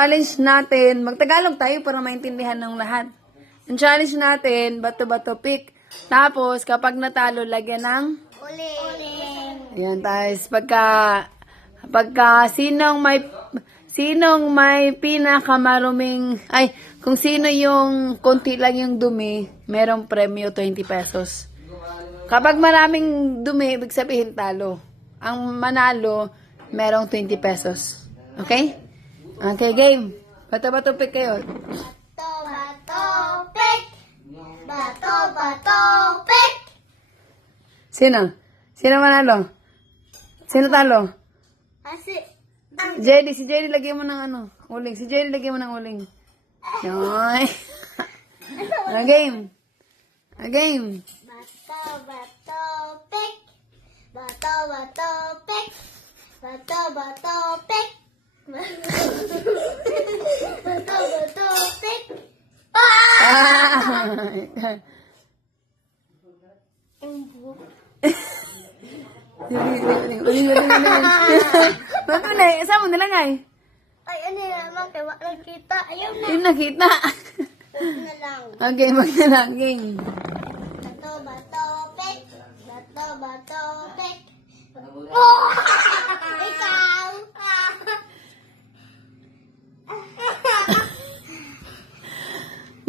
Challenge natin, magtagalog tayo para maintindihan ng lahat. Ang challenge natin, bato-bato pick. Tapos, kapag natalo, lagyan ng Uling. ayan, guys. Pagka sinong may pinakamaruming, kung sino yung konti lang yung dumi, merong premyo 20 pesos. Kapag maraming dumi, ibig sabihin talo. Ang manalo, merong 20 pesos. Okay? Okay, game. Bato-bato pick kayo. Bato, pick. Bato, pick. Sino? Sino manalo? Sino talo? Kasi, Si JD lagyan mo ng uling. Si JD lagyan mo ng uling. Yoy. A game. bato, pick. Bato, pick. Bato, pick. Bato, pick. Uling. Bato na, saan mo nilagay? Ay, ano naman, kaya wala kita. Ayaw na. Yung nakita. Na lang. Okay, mag-game. Bato, pick. Bato, pick. Oh! Ikaw!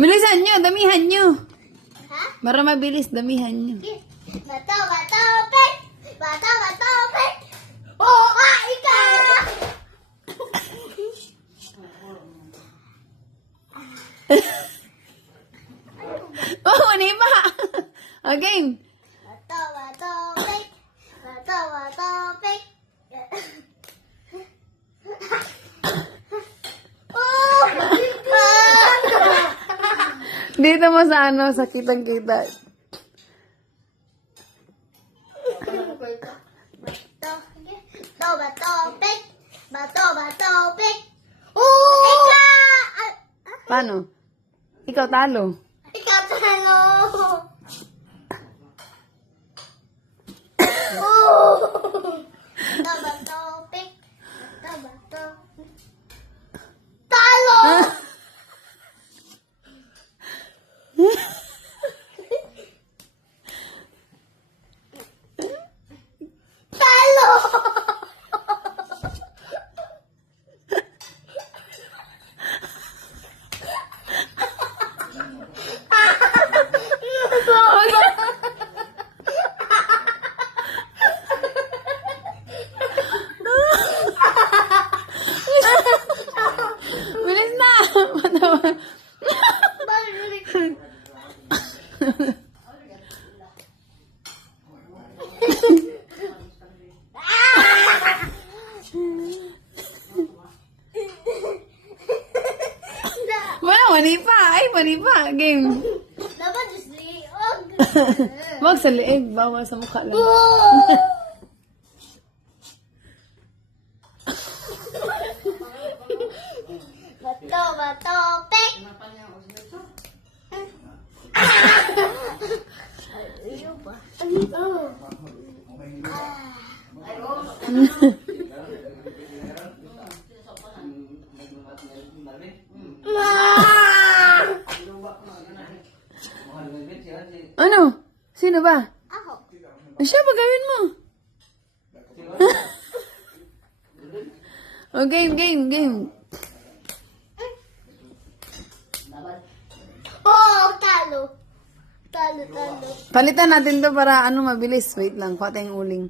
Bilisan nyo, damihan nyo. Ha? Para mabilis, damihan nyo. Bato, pick. Bato, pick. Oh, ikaw! Oh, ano ba? Okay. Bato, pick. Bato, pick. Oh! Dito mo sa sa kitang-kita. Bato, pick. Bato, pick. Oh! Ikaw! Paano? Ikaw talo. Ikaw talo! Oh! Bato, pick. Bato. Talo! Talo! Bilis na! Wala, mani pa. Mani pa. Game. Dapat just liog. Wag sa liig. Bawal sa mukha lang. Bato, pick. Ayaw ba? Ano? Sino ba? Ako. Siya ba gawin mo? Oh, game. Oh, talo. Talo. Palitan natin to para mabilis. Wait lang, kuha tayong uling.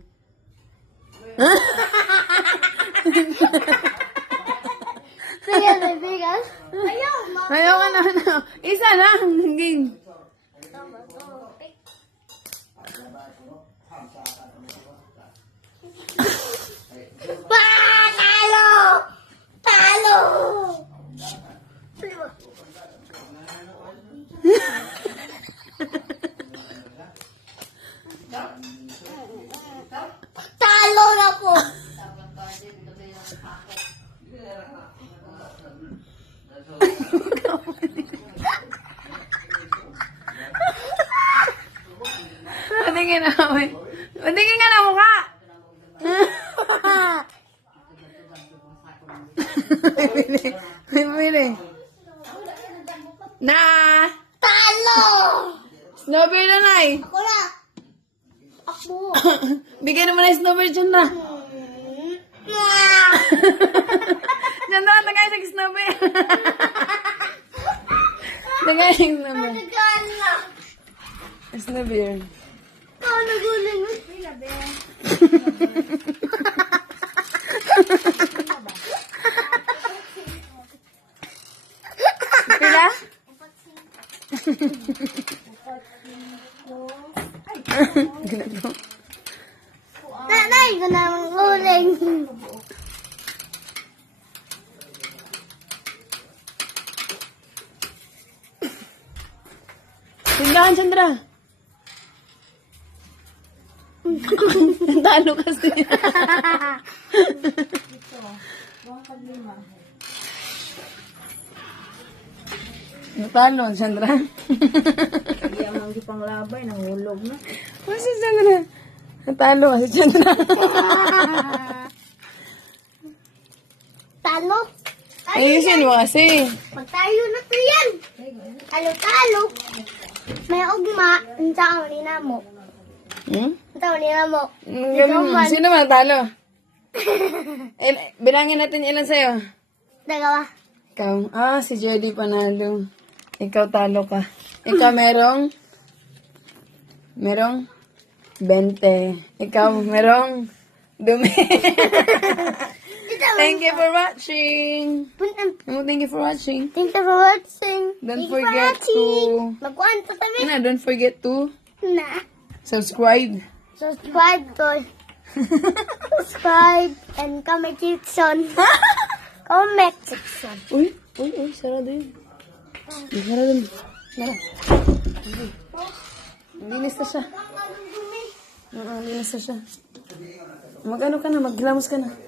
Sige, bibigan. Ayaw, ma. Ayaw ka na. Isa lang. Game. Bato, pick. Talo! Talo na po! Patingin na. Patingin ka na mukha. May pili. Na! Talo! Snowbird na, Nay. Ako na. Ako. Bigyan naman na snowbird dyan na. Dyan na, tagay sa snowbird. Tagay sa snowbird. Nagana. Snowbird. Ikaw naguling mo. Pila? Ganito. Nanay ko na manguling. Tindahan, Chandra. Talo kasi. Natalo, Chandra. Hindi ang di panglabay, nangulog na. Ano si Chandra? Natalo si Chandra. Talo. Ayusin mo kasi. Magtayo na to yan. Talo-talo. May ugma. Ang tao ni Namo. Hmm? Ang tao ni Namo. Ganun. Sino man natalo? Bilangin natin ilan sa'yo. Dalawa. Ikaw. Si Jody panalo. Ikaw talo ka. Ikaw merong 20. Ikaw merong dumi. Thank you for watching. Thank you for watching. Thank you for watching. Don't Thank you for forget watching. to- Magkuhan pa kami. Don't forget to Na. subscribe. Subscribe to. Subscribe and comment section. Comment section. Uy, sarado yun. Sarado yun. Mara. Linis na siya. Linis na siya. Mag-ano ka na, maglamos ka na.